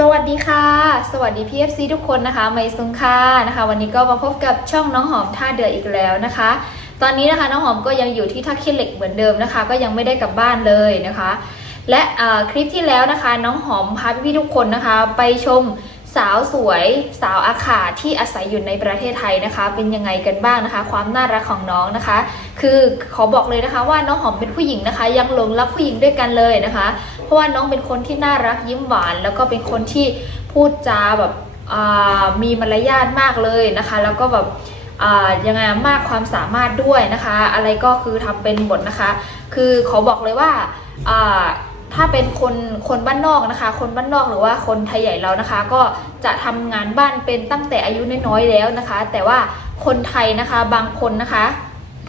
สวัสดีค่ะ สวัสดี PFC ทุกคนนะคะ ไมซุงค่ะนะคะ วันนี้ก็มาพบกับช่องน้องหอมท่าเดืออีกแล้วนะคะ ตอนนี้นะคะน้องหอมก็ยังอยู่ที่ท่าขี้เหล็กเหมือนเดิมนะคะ ก็ยังไม่ได้กลับบ้านเลยนะคะ และคลิปที่แล้วนะคะ น้องหอมพาพี่ๆทุกคนนะคะ ไปชมสาวสวย สาวอาขาที่อาศัยอยู่ในประเทศไทยนะคะ เป็นยังไงกันบ้างนะคะ ความน่ารักของน้องนะคะ คือขอบอกเลยนะคะว่าน้องหอมเป็นผู้หญิงนะคะ ยังหลงรักผู้หญิงด้วยกันเลยนะคะ เพราะว่าน้องเป็นคนที่น่ารักยิ้มหวาน แล้วก็เป็นคนที่พูดจาแบบมีมารยาทมากเลยนะคะ แล้วก็แบบยังไงมากความสามารถด้วยนะคะ อะไรก็คือทำเป็นหมดนะคะ คือขอบอกเลยว่าถ้าเป็นคนคนบ้านนอกนะคะ คนบ้านนอกหรือว่าคนไทยใหญ่เรานะคะ ก็จะทำงานบ้านเป็นตั้งแต่อายุน้อยๆแล้วนะคะ แต่ว่าคนไทยนะคะบางคนนะคะ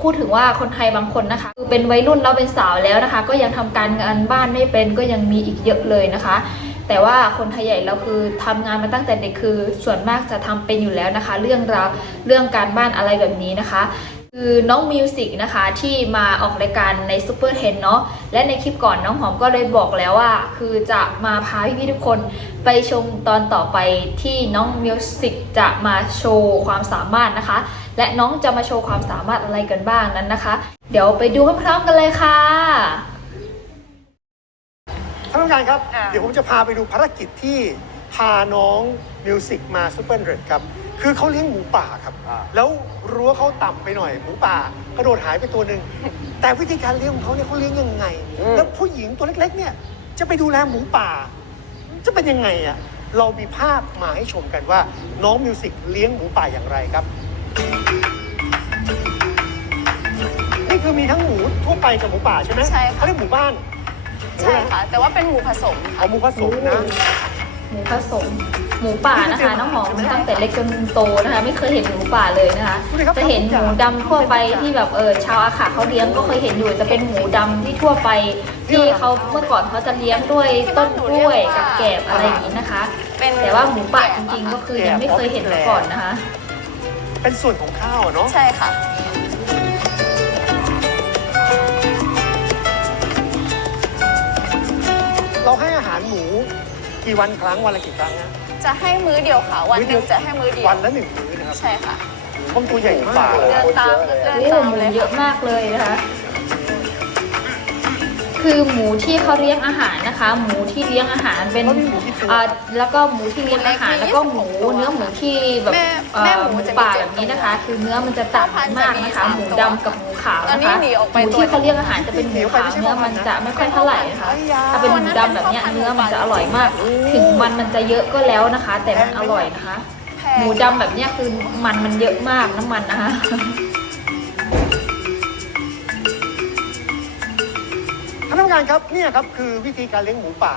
พูดถึงว่าคนไทยบางคนนะคะคือเป็นวัยรุ่นแล้วเป็นสาวแล้วนะคะ ก็ยังทำการงานบ้านไม่เป็นก็ยังมีอีกเยอะเลยนะคะ แต่ว่าคนไทยใหญ่เราคือทำงานมาตั้งแต่เด็กคือ ส่วนมากจะทำเป็นอยู่แล้วนะคะ เรื่องราวเรื่องการบ้านอะไรแบบนี้นะคะคือน้องมิวสิกนะคะที่มาออกรายการในซูเปอร์เทนเนาะและในคลิปก่อนน้องหอมก็เลยบอกแล้วว่า คือจะมาพาพี่ๆทุกคนไปชมตอนต่อไปที่น้องมิวสิกจะมาโชว์ความสามารถนะคะ และน้องจะมาโชว์ความสามารถอะไรกันบ้างนั้นนะคะ เดี๋ยวไปดูพร้อมๆกันเลยค่ะท่านผู้การครับค่ะเดี๋ยวผมจะพาไปดูภารกิจที่พาน้องมิวสิกมาซูเปอร์เรดครับ คือเขาเลี้ยงหมูป่าครับ แล้วรั้วเขาต่ำไปหน่อยหมูป่ากระโดดหายไปตัวหนึ่ง แต่วิธีการเลี้ยงของเขาเนี่ยเขาเลี้ยงยังไง แล้วผู้หญิงตัวเล็กๆเนี่ยจะไปดูแลหมูป่า จะเป็นยังไงอะเรามีภาพมาให้ชมกันว่าน้องมิวสิกเลี้ยงหมูป่าอย่างไรครับ นี่คือมีทั้งหมูทั่วไปกับหมูป่าใช่ไหมใช่ค่ะ เขาเรียกหมูบ้านใช่ค่ะ แต่ว่าเป็นหมูผสมค่ะ เอาหมูผสมนะ หมูผสม หมูป่านะคะน้องหอมตั้งแต่เล็กจนโตนะคะ ไม่เคยเห็นหมูป่าเลยนะคะ จะเห็นหมูดำทั่วไปที่แบบเออชาวอาขาเขาเลี้ยงก็เคยเห็นอยู่จะเป็นหมูดำที่ทั่วไป ที่เขาเมื่อก่อนเขาจะเลี้ยงด้วยต้นกล้วยกับแกบอะไรอย่างนี้นะคะ เป็นแต่ว่าหมูป่าจริงๆก็คือยังไม่เคยเห็นมาก่อนนะคะ เป็นส่วนของข้าวอะเนาะใช่ค่ะ เราให้อาหารหมูกี่วันครั้งวันละกี่ครั้งนะจะให้มื้อเดียวค่ะ วันหนึ่งจะให้มื้อเดียว วันละหนึ่งมื้อนะครับใช่ค่ะต้นตัวใหญ่มากเลยเดินตามเดินโอ้ตามหมูเลยเยอะค่ะมากเลยนะคะ คือหมูที่เขาเลี้ยงอาหารนะคะ หมูที่เลี้ยงอาหารเป็นเขามีหมูกี่ตัวอ่าแล้วก็หมูที่เลี้ยงอาหารแล้วก็หมูเนื้อหมูที่แบบแม่เอ่อ แม่หหมูมูจะมีป่าเจ็แบดบนี้นะคะตัวคือเนื้อมันจะต่ำมากนะคะพ่อพันธุ์จะมีหมูสามตัวดำกับหมูขาวตอนนี้นะคะหนีออกไปหมูตัวที่เขาเลี้ยงอาหารจะเป็นหมูขาวเนื้อมันจะไม่ค่อยเท่าไหร่นะคะถ้าเป็นหมูดำแบบเนี้ยเนื้อมันจะอร่อยมาก ถึงมันมันจะเยอะก็แล้วนะคะ แต่มันอร่อยนะคะแพงหมูดำแบบเนี้ยคือมันมันเยอะมากน้ำมันนะคะ ท่านผู้การครับเนี่ยครับคือวิธีการเลี้ยงหมูป่า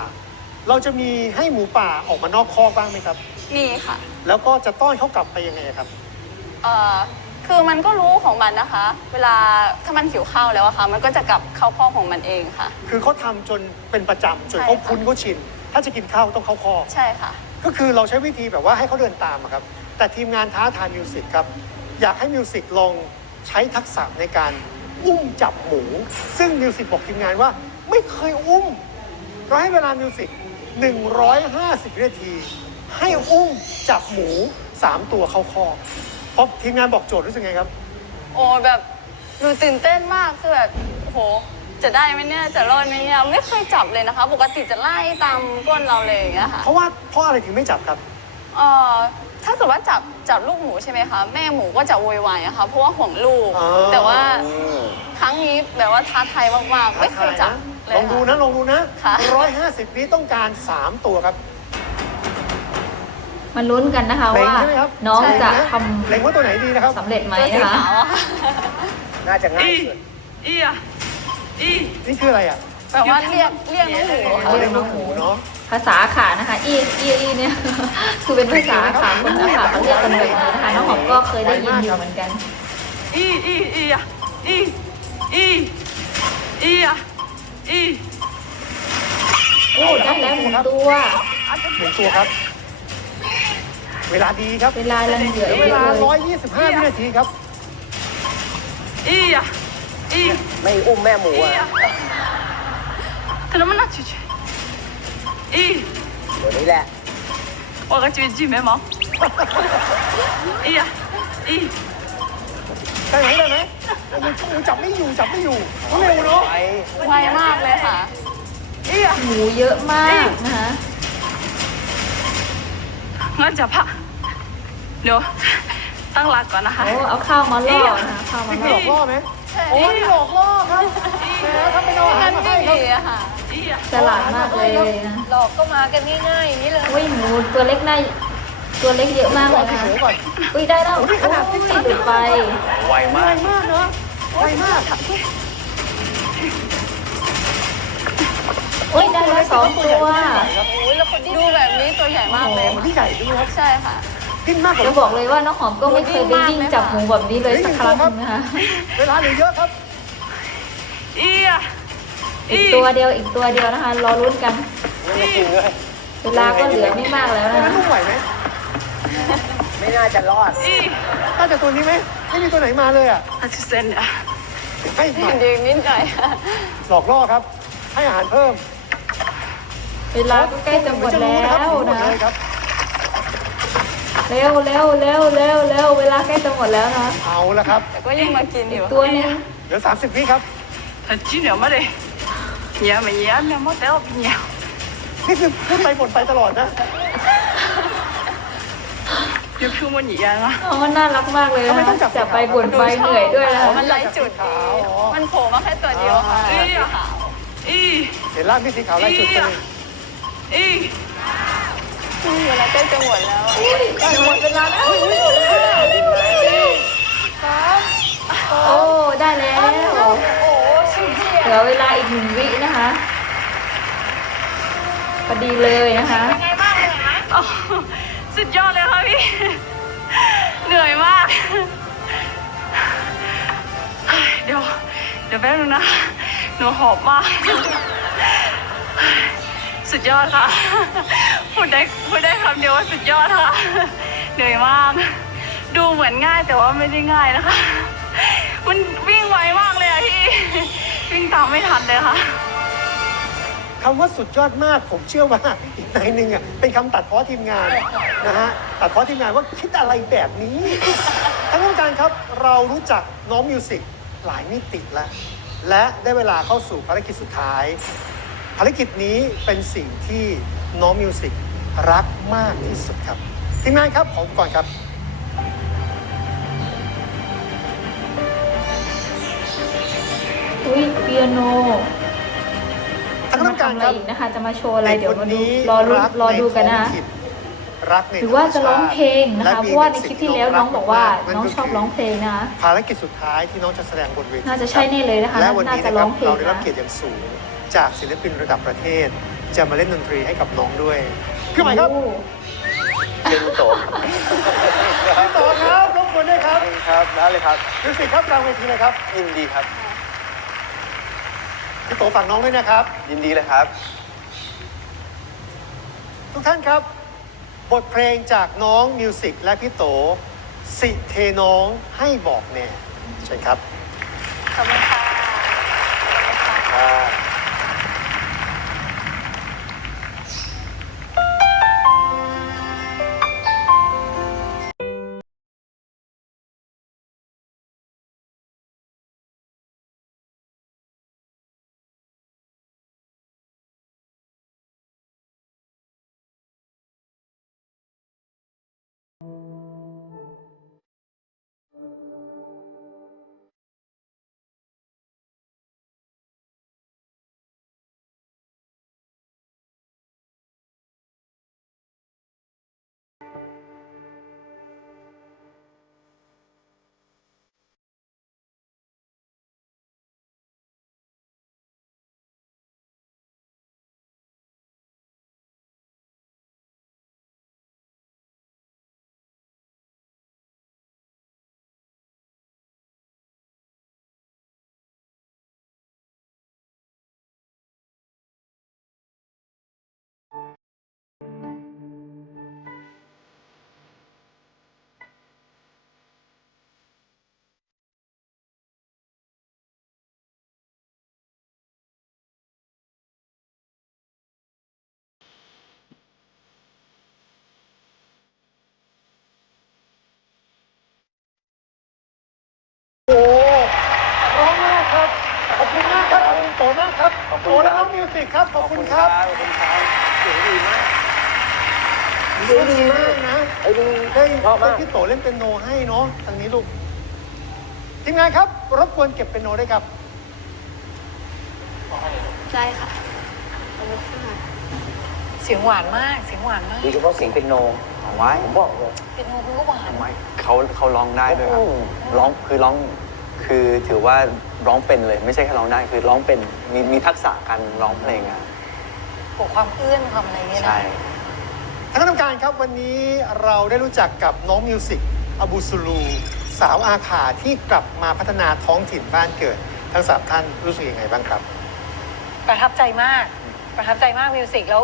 เราจะมีให้หมูป่าออกมานอกคอกบ้างไหมครับ มีค่ะ แล้วก็จะต้อนเขากลับไปยังไงครับ เอ่อคือมันก็รู้ของมันนะคะ เวลาถ้ามันหิวข้าวแล้วอะค่ะ มันก็จะกลับเข้าข้อของมันเองค่ะ คือเขาทำจนเป็นประจำจนใช่เขาค่ะ คุ้นเขาชิน ถ้าจะกินข้าวต้องเข้าคอก ใช่ค่ะ ก็คือเราใช้วิธีแบบว่าให้เขาเดินตามอะครับ แต่ทีมงานท้าทายมิวสิกครับ อยากให้มิวสิกลองใช้ทักษะในการอุ้มจับหมู ซึ่งมิวสิกบอกทีมงานว่าไม่เคยอุ้ม เราให้เวลามิวสิก150วินาที ให้อุ้มจับหมู3ตัวเข้าคอกเพราะทีมงานบอกโจทย์รู้สึกไงครับ โอ้แบบหนูตื่นเต้นมากคือแบบโอ้โห จะได้ไหมเนี่ยจะรอดไหมเนี่ยไม่เคยจับเลยนะคะ ปกติจะไล่ตามก้นเราเลยอย่างเงี้ยค่ะเพราะว่าเพราะอะไรถึงไม่จับครับ เอ่อถ้าเกิดว่าจับจับลูกหมูใช่ไหมคะแม่หมูก็จะโวยวายอะค่ะเพราะว่าห่วงลูก อ๋อ แต่ว่าครั้งนี้แบบว่าท้าทายมากๆไม่เคยจับเลยลองดูค่ะ นะลองดูนะค่ะ150วิต้องการ3ตัวครับ มันลุ้นกันนะคะว่าน้องจะทำเล็งว่าตัวไหนดีนะครับสำเร็จไหมนะคะ น่าจะง่ายสุดอีอะอีนี่คืออะไรอะแปลว่าเรียกเรียกน้องหมูเรียล็งลูหมูเนาะ ภาษาขานะคะ อีอีอีเนี่ย คือเป็นภาษาขาคนนะคะเขาเรียกกันแบบนี้นะคะ น้องหอมก็เคยได้ยินอยู่เหมือนกัน อีอีอีอะอีอีอีอะอีโอ้ได้แล้วหมุนตัว หนึ่งตัวครับ เวลาดีครับ เวลายังเหลือเวลา 125 วินาทีครับ İyi ya. İyi. ไม่อุ้มแม่หมู İyi อะ ya. Telefonun aç hiç. İyi. ตันนี้แหละ O kaç vereceğim ama. İyi ya. İyi. ได้ไหมได้ไหมหโอ้จับไม่อยู่จับไม่อยู่เร็วเนาะไวมากเลยค่ะ İyi ya. หมูเยอะมากนะฮะงั้น chả phạ. เดี๋ยวตั้งหลักก่อนนะคะ โอ้เอาข้าวมาล่อนะคะข้าวมานี่ล่หลออกล่อไหมโอ้นี่หลอกล่อครับแหมทำเป็นเอาอาหารงั้นมาไม่ให้ครับดีอะค่ะ哎呀，ฉลาดมากเลยนะหลอกก็มากันง่ายๆอย่างนี้เลยอุ้ยหมูตัวเล็กน่าตัวเล็กเยอะมากเลยพี่นะโถคะก่อนอุ้ยได้แล้วโอ้อุ้นี่ยขนาดที่หลุดไปไวไวมาก มากเนาะไวมากอุ้ยได้แล้วสองตัว โอ้ยแล้วคนดูแบบนี้ตัวใหญ่มากเลยมันที่ใหญ่ด้วยครับ ใช่ค่ะ กินมากกว่าจะบอกเลยว่าน้องหอมก็ไม่เคยได้วิ่งจับหมูแบบนี้เลยสักครั้งนะคะเวลาเหลือเยอะครับเอียอีกตัวเดียวอีกตัวเดียวนะคะรอรุ้นกันเวลาก็เหลือไม่มากแล้วนะลูกไหวไหมไม่น่าจะรอดตั้งแต่ตัวนี้ไหมไม่มีตัวไหนมาเลยอะอาจจะเซนอะไม่ดึงนิดหน่อยหลอกล่อครับ ให้อาหารเพิ่ม เวลาก็ใกล้จะหมดแล้วนะครับ เร็วเร็วเร็วเร็วเร็วเวลาใกล้จะหมดแล้วนะเอาละครับก็ยังมากินอยู่ตัวหนึงเหลือ 30วิครับถ้าจิ้มเดียวมาเลยเหนียวไม่เหนียวเนี่ยมดแล้วเหนียวนี่คือพูดไปบ่ดไปตลอดนะเดี๋ยวคือมันหนียวอะอ๋มันน่ารักมากเลยนะจับไปบ่นไปเหนื่อยด้วยนะมันไร้จุดดีมันโผล่มาแค่ตัวเดียวค่ะอีอีเห็นร่างพี่สีขาวไล่จุดไปเลยอี เวลาใกล้จะหมดแล้วอะหมดเวลาแล้วโอ้ได้แล้ว เหลือเวลาอีกหนึ่งวินะคะพอดีเลยนะคะโอ้สุดยอดเลยค่ะพี่ เหนื่อยมาก เดี๋ยว เดี๋ยวแป๊บนึงนะ หนูหอบมาก สุดยอดค่ะ พูดได้พูดได้คำเดียวว่าสุดยอดค่ะ เหนื่อยมาก ดูเหมือนง่ายแต่ว่าไม่ได้ง่ายนะคะ มันวิ่งไวมากเลยอะพี่ วิ่งตามไม่ทันเลยค่ะ คำว่าสุดยอดมากผมเชื่อว่าอีกในหนึ่งอะเป็นคำตัดเพ้อทีมงานนะฮะตัดเพ้อทีมงานว่าคิดอะไรแบบนี้ ท่านผู้การครับเรารู้จักน้องมิวสิกหลายมิติแล้ว และได้เวลาเข้าสู่ภารกิจสุดท้าย ภารกิจนี้เป็นสิ่งที่น้องมิวสิกรักมากที่สุดครับทีมงานครับขออุปก่อนครับ อุ้ยเปียโนท่านจะผู้มาการทำอะไรครับ อีกนะคะ จะมาโชว์อะไรด็กเดี๋ยวคนมาดูนี้รอรุ้นรักรอดูกันใท้นะองถิ่รักในหรือว่าจะร้องเพลงนะและคะมีเพราะว่าในสิ่คลิปที่แล้วน้องบอกว่ารัน้องชอบร้องเพลงนะคะ ภารกิจสุดท้ายที่น้องจะแสดงบนเวทีน่าจะใช่แน่เลยนะคะและวันน่านี้จะนะคร้รัอบงเพลงเราได้รับนะ เกียรติอย่างสูง จากศิลปินระดับประเทศ จะมาเล่นดนตรีให้กับน้องด้วยขึ้นมาครับโอ้เป็นโตพี่ต่อครับรบกวนด้วยครับครับได้เลยครับมิวสิกครับกลางเวทีเลยครับยินดีครับพี่โตฝากน้องด้วยนะครับ ยินดีเลยครับ ทุกท่านครับ บทเพลงจากน้องมิวสิกและพี่โต สิเทน้องให้บอกแน่เชิญครับขอบคุณค่ะ สิกครับ ขอบคุณครับขอบคุณครับเสียงดีมากเสียงดีมากนะไอ้ดูได้ชอบมากได้พี่โตเล่นเป็นโนให้เนาะทางนี้ลูกทีมงานครับ รบกวนเก็บเป็นโนด้วยครับได้ค่ะเสียงหวานมาก เสียงหวานมากโดยเฉพาะเสียงเป็นโนเอาไว้ผมบอกเลยเป็นโนคุณก็หวานไม่เขาเขาร้องได้ด้วยครับโอ้โหร้องคือร้อง คือถือว่าร้องเป็นเลย ไม่ใช่แค่ร้องได้คือร้องเป็นมีมีทักษะการร้องเพลงอะบวกความเอื้อนความอะไรเงี้ยนะใช่ ท่านคณะกรรมการครับวันนี้เราได้รู้จักกับน้องมิวสิกอบูซูลู สาวอาขาที่กลับมาพัฒนาท้องถิ่นบ้านเกิด ทั้งสามท่านรู้สึกยังไงบ้างครับ ประทับใจมาก ประทับใจมากมิวสิกแล้ว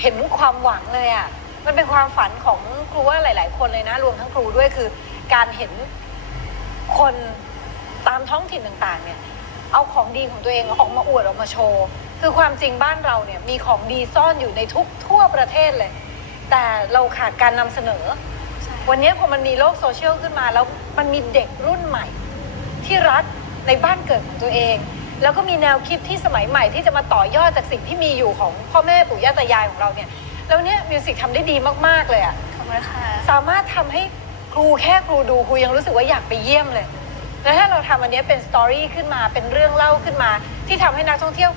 เห็นความหวังเลยอะ มันเป็นความฝันของครูว่าหลาย ๆ คนเลยนะ รวมทั้งครูด้วยคือ การเห็นคนตามท้องถิ่นต่างๆเนี่ยเอาของดีของตัวเองออกมาอวดออกมาโชว์ คือความจริงบ้านเราเนี่ยมีของดีซ่อนอยู่ในทุกทั่วประเทศเลย แต่เราขาดการนำเสนอ วันนี้พอมันมีโลกโซเชียลขึ้นมาแล้วมันมีเด็กรุ่นใหม่ ที่รักในบ้านเกิดของตัวเอง แล้วก็มีแนวคิดที่สมัยใหม่ที่จะมาต่อยอดจากสิ่งที่มีอยู่ของพ่อแม่ปู่ย่าตายายของเราเนี่ยแล้วเนี่ยมิวสิกทำได้ดีมากๆเลยอะขอบคุณค่ะสามารถทำให้ครูแค่ครูดูครูยังรู้สึกว่าอยากไปเยี่ยมเลย แล้วถ้าเราทำอันนี้เป็นสตอรี่ขึ้นมาเป็นเรื่องเล่าขึ้นมา ที่ทำให้นักท่องเที่ยว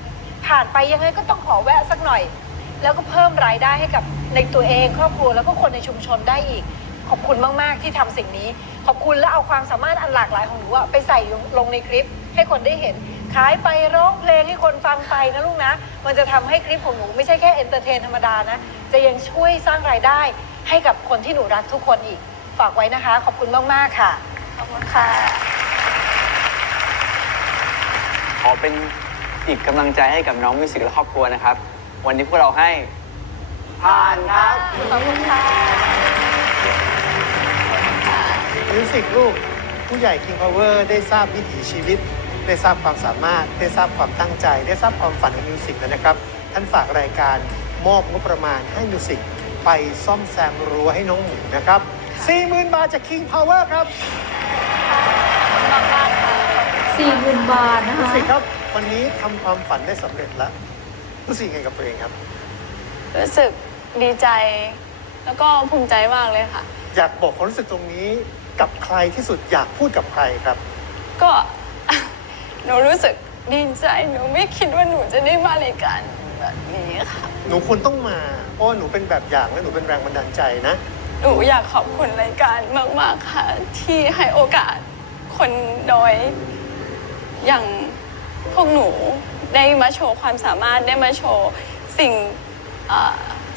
ผ่านไปยังไงก็ต้องขอแวะสักหน่อย แล้วก็เพิ่มรายได้ให้กับในตัวเองครอบครัวแล้วก็คนในชุมชนได้อีก ขอบคุณมาก ๆ ที่ทำสิ่งนี้ ขอบคุณและเอาความสามารถอันหลากหลายของหนูอะไปใส่ลงในคลิป ให้คนได้เห็นขายไปร้องเพลงให้คนฟังไปนะลูกนะ มันจะทำให้คลิปของหนูไม่ใช่แค่เอนเตอร์เทนธรรมดานะ จะยังช่วยสร้างรายได้ให้กับคนที่หนูรักทุกคนอีก ฝากไว้นะคะ ขอบคุณมาก ๆ ค่ะ ขอบคุณค่ะ อเป็นอีกกำลังใจให้กับน้องมิวสิกและครอบครัวนะครับ วันนี้พวกเราให้ ผ่านครับ ขอบคุณค่ะ มิวสิกลูกผู้ใหญ่ King Power ได้ทราบวิถีชีวิต ได้ทราบความสามารถ ได้ทราบความตั้งใจ ได้ทราบความฝันของมิวสิกแล้วนะครับ ท่านฝากรายการมอบงบประมาณให้มิวสิกไปซ่อมแซมรั้วให้น้องหมูนะครับ 40,000 บาทจาก King Power ครับ สี่หมื่นบาทนะมิวคะสิกครับวันนี้ทำความฝันได้สำเร็จแล้วรู้สึกยังไงกับตัวเองครับ รู้สึกดีใจ แล้วก็ภูมิใจมากเลยค่ะ อยากบอกความรู้สึกตรงนี้กับใครที่สุดอยากพูดกับใครครับ ก็ หนูรู้สึกดีใจหนูไม่คิดว่าหนูจะได้มารายการแบบนี้ค่ะ หนูควรต้องมาเพราะว่าหนูเป็นแบบอย่างและหนูเป็นแรงบันดาลใจนะ หนูอยากขอบคุณรายการมาก ๆ ค่ะ ที่ให้โอกาสคนน้อย อย่างพวกหนูได้มาโชว์ความสามารถได้มาโชว์สิ่งเอ่อ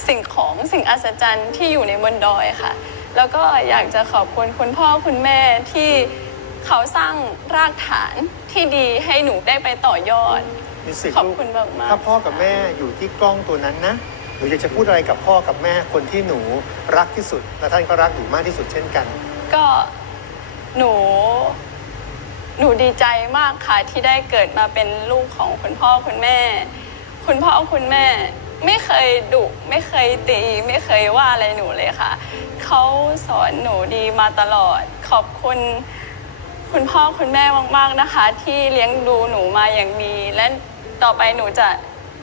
สิ่งของสิ่งอัศจรรย์ที่อยู่ในบนดอยค่ะ แล้วก็อยากจะขอบคุณคุณพ่อคุณแม่ที่เขาสร้างรากฐานที่ดีให้หนูได้ไปต่อยอดมิวสิกขอบลูกคุณมากๆถ้าพ่อกับแม่อยู่ที่กล้องตัวนั้นนะหนูอยากจะพูดอะไรกับพ่อกับแม่คนที่หนูรักที่สุด และท่านก็รักหนูมากที่สุดเช่นกัน ก็หนู หนูดีใจมากค่ะที่ได้เกิดมาเป็นลูกของคุณพ่อคุณแม่ คุณพ่อคุณแม่ ไม่เคยดุไม่เคยตี ไม่เคยว่าอะไรหนูเลยค่ะเขาสอนหนูดีมาตลอด ขอบคุณคุณพ่อคุณแม่มากๆนะคะ ที่เลี้ยงดูหนูมาอย่างดี และต่อไปหนูจะ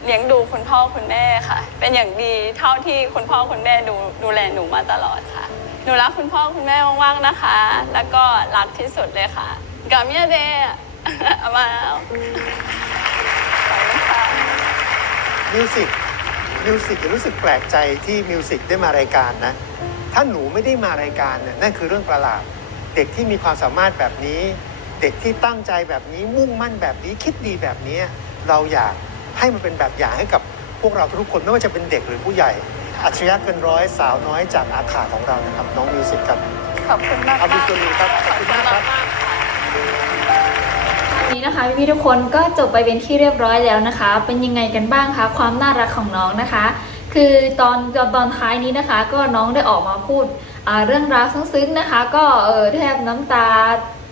เลี้ยงดูคุณพ่อคุณแม่ค่ะ เป็นอย่างดีเท่าที่คุณพ่อคุณแม่ดูดูแลหนูมาตลอดค่ะ หนูรักคุณพ่อคุณแม่มากๆนะคะ แล้วก็รักที่สุดเลยค่ะ กาเมียเดย์เอามาแล้วขอบคุณค่ะมิวสิกมิวสิกอย่ารู้สึกแปลกใจที่มิวสิกได้มารายการนะ ถ้าหนูไม่ได้มารายการเนี่ยนั่นคือเรื่องประหลาด เด็กที่มีความสามารถแบบนี้ เด็กที่ตั้งใจแบบนี้มุ่งมั่นแบบนี้คิดดีแบบนี้ เราอยากให้มันเป็นแบบอย่างให้กับพวกเราทุกคนไม่ว่าจะเป็นเด็กหรือผู้ใหญ่ อัจฉริยะเกินร้อยสาวน้อยจากอาขาของเรานะครับน้องมิวสิกครับขอบคุณมากอาบุสลีครับขอบคุณมากครับวัน นี้นะคะพี่ๆทุกคนก็จบไปเป็นที่เรียบร้อยแล้วนะคะ เป็นยังไงกันบ้างคะความน่ารักของน้องนะคะ คือตอนตอนตอนท้ายนี้นะคะ ก็น้องได้ออกมาพูดเรื่องราวซึ้งๆนะคะ ก็เออแทบน้ำตา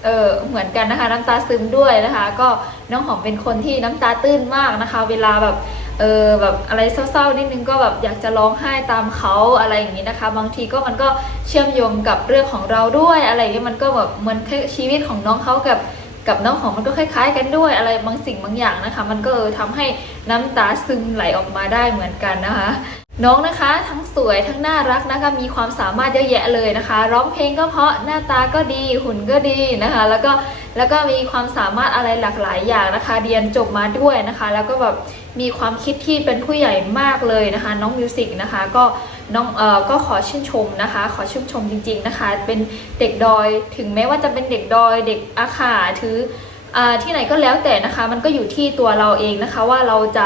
เออเหมือนกันนะคะน้ำตาซึมด้วยนะคะ ก็น้องหอมเป็นคนที่น้ำตาตื้นมากนะคะ เวลาแบบ ออแบบอะไรเศร้าๆนิดนึงก็แบบอยากจะร้องไห้ตามเขาอะไรอย่างนี้นะคะ บางทีก็มันก็เชื่อมโยงกับเรื่องของเราด้วยอะไรอย่างนี้มันก็แบบเหมือนชีวิตของน้องเขากับกับน้องหอมมันก็คล้าย ๆ กันด้วยอะไรบางสิ่งบางอย่างนะคะ มันก็เออทำให้น้ำตาซึมไหลออกมาได้เหมือนกันนะคะ น้องนะคะทั้งสวยทั้งน่ารักนะคะมีความสามารถเยอะแยะเลยนะคะ ร้องเพลงก็เพราะหน้าตาก็ดีหุ่นก็ดีนะคะ แล้วก็แล้วก็มีความสามารถอะไรหลากหลายอย่างนะคะ เรียนจบมาด้วยนะคะ แล้วก็แบบมีความคิดที่เป็นผู้ใหญ่มากเลยนะคะ น้องมิวสิกนะคะก็น้องเอ่อก็ขอชื่นชมนะคะ ขอชื่นชมจริง ๆนะคะ เป็นเด็กดอยถึงแม้ว่าจะเป็นเด็กดอยเด็กอาขาถืออที่ไหนก็แล้วแต่นะคะ มันก็อยู่ที่ตัวเราเองนะคะว่าเราจะ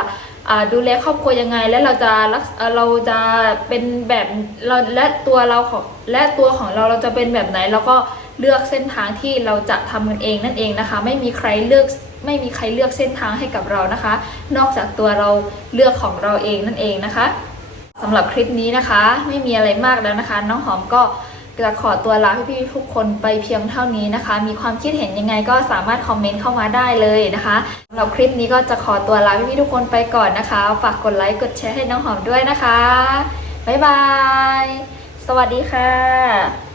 ดูแลครอบครัวยังไง และเราจะรักเราจะเป็นแบบเราและตัวเราของและตัวของเราเราจะเป็นแบบไหนเราก็เลือกเส้นทางที่เราจะทำกันเองนั่นเองนะคะ ไม่มีใครเลือกไม่มีใครเลือกเส้นทางให้กับเรานะคะ นอกจากตัวเราเลือกของเราเองนั่นเองนะคะสำหรับคลิปนี้นะคะ ไม่มีอะไรมากแล้วนะคะ น้องหอมก็ จะขอตัวลาพี่ๆทุกคนไปเพียงเท่านี้นะคะ มีความคิดเห็นยังไงก็สามารถคอมเมนต์เข้ามาได้เลยนะคะสำหรับคลิปนี้ก็จะขอตัวลาพี่ๆทุกคนไปก่อนนะคะ ฝากกดไลค์กดแชร์ให้น้องหอมด้วยนะคะบ๊ายบาย สวัสดีค่ะ